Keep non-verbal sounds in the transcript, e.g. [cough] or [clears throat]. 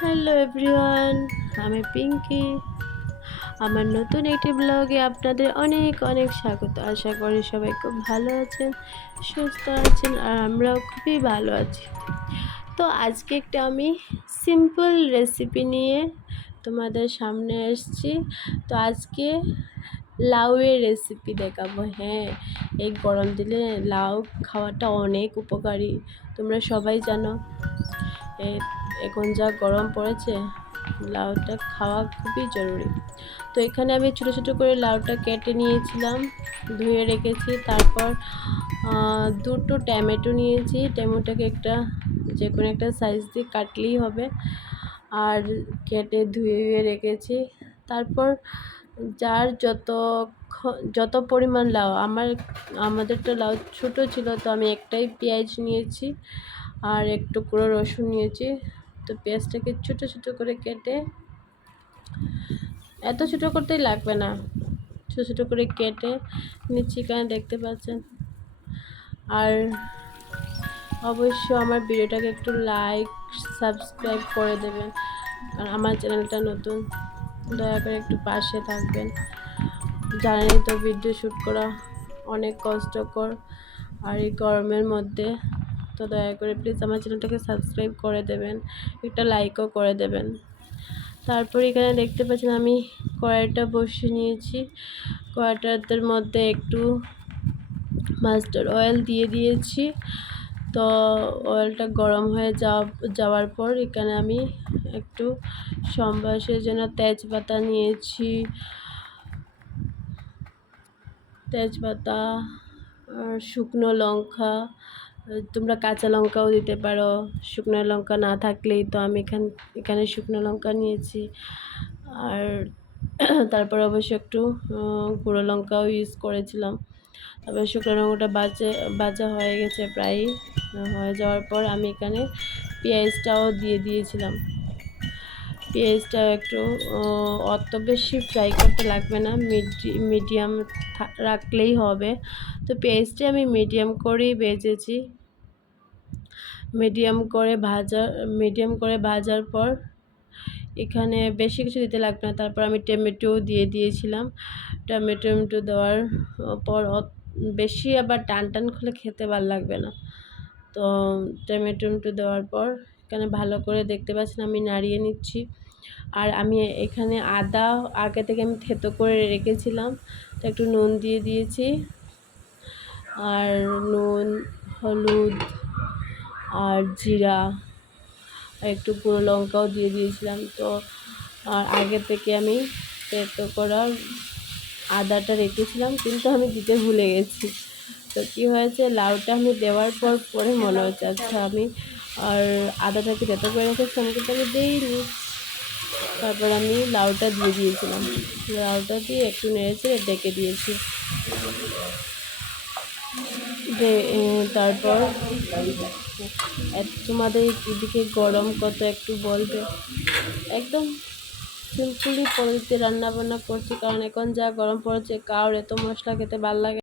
Hello everyone, আমি পিঙ্কি। আমার নতুন একটি ব্লগে আপনাদের অনেক অনেক স্বাগত। আশা করি সবাই খুব ভালো আছেন, সুস্থ আছেন, আর আমরাও খুবই ভালো আছি। তো আজকে একটা আমি সিম্পল রেসিপি নিয়ে তোমাদের সামনে এসেছি। তো আজকে লাউয়ের রেসিপি দেখাবো। হ্যাঁ এই গরম দিনে লাউ খাওয়াটা অনেক উপকারী, তোমরা সবাই জানো। এখন যা গরম পড়েছে, লাউটা খাওয়া খুবই জরুরি। তো এখানে আমি ছোটো ছোটো করে লাউটা কেটে নিয়েছিলাম, ধুয়ে রেখেছি, তারপর দুটো টমেটো নিয়েছি। টমেটোকে একটা, যে কোনো একটা সাইজ দিয়ে কাটলেই হবে। আর কেটে ধুয়ে রেখেছি। তারপর, যার যত যত পরিমাণ লাউ, আমার, আমাদের তো লাউ ছোটো ছিল, তো আমি একটাই পেঁয়াজ নিয়েছি, আর এক টুকরো রসুন নিয়েছি। তো পেঁয়াজটাকে ছোটো ছোটো করে কেটে, এত ছোটো করতেই লাগবে না। ছোটো ছোটো করে কেটে নিচ্ছি, এখানে দেখতে পাচ্ছেন। আর অবশ্য আমার ভিডিওটাকে একটু লাইক সাবস্ক্রাইব করে দেবেন। কারণ আমার চ্যানেলটা নতুন, দয়া করে একটু পাশে থাকবেন। জানেনই তো ভিডিও শ্যুট করা অনেক কষ্টকর। আর এই গরমের মধ্যে তো দয়া করে প্লিজ আমার চ্যানেলটাকে সাবস্ক্রাইব করে দেবেন, একটা লাইকও করে দেবেন। তারপর এখানে দেখতে পাচ্ছেন আমি কড়াইটা বসিয়ে নিয়েছি। কড়াইটার মধ্যে একটু মাস্টার অয়েল দিয়ে দিয়েছি। তো অয়েলটা গরম হয়ে যাওয়া যাওয়ার পর এখানে আমি একটু সম্বাসের জন্য তেজপাতা নিয়েছি। তেজপাতা আর শুকনো লঙ্কা তোমরা কাঁচা লঙ্কাও দিতে পারো, শুকনো লঙ্কা না থাকলেই তো আমি এখান, এখানে শুকনো লঙ্কা নিয়েছি। আর [clears throat] তারপর অবশ্য একটু গুঁড়ো লঙ্কাও ইউজ করেছিলাম। তারপর শুকনো লঙ্কাটা বাজে, বাজা হয়ে গেছে প্রায় হয়ে যাওয়ার পর আমি এখানে পেঁয়াজটাও দিয়ে দিয়েছিলাম। পেঁয়াজটা একটু অত বেশি ফ্রাই করতে লাগবে না। মিডিয়াম রাখলেই হবে। তো পেঁয়াজটি আমি মিডিয়াম করেই ভেজেছি মিডিয়াম করে ভাজা মিডিয়াম করে ভাজার পর এখানে বেশি কিছু দিতে লাগবে না। তারপর আমি টমেটো দিয়ে দিয়েছিলাম। টমেটো টমেটো দেওয়ার পর বেশি আবার টান টান খুলে খেতে ভালো লাগবে না। তো টমেটো টমেটো দেওয়ার পর এখানে ভালো করে দেখতে পাচ্ছেন আমি নাড়িয়ে নিচ্ছি। আর আমি এখানে আদা আগে থেকে আমি থেতো করে রেখেছিলাম, তো একটু নুন দিয়ে দিয়েছি। আর নুন, হলুদ আর জিরা, আর একটু গুঁড়ো লঙ্কাও দিয়ে দিয়েছিলাম। তো আর আগে থেকে আমি তেতো করা আদাটা রেখেছিলাম, কিন্তু আমি দিতে ভুলে গেছি। তো কী হয়েছে, লাউটা আমি দেওয়ার পর পরে মনে হচ্ছে আচ্ছা আমি আর আদাটাকে তেতো করে কিন্তু আমি দিইনি। তারপর আমি লাউটা দিয়ে দিয়েছিলাম। লাউটা দিয়ে একটু নেড়েছে ডেকে দিয়েছি। তারপর তোমাদের এদিকে গরম কত একটু বলবে। একদম সিম্পলি পদ্ধতিতে রান্না বান্না করছি, কারণ এখন যা গরম পড়েছে কার এত মশলা খেতে ভালো লাগে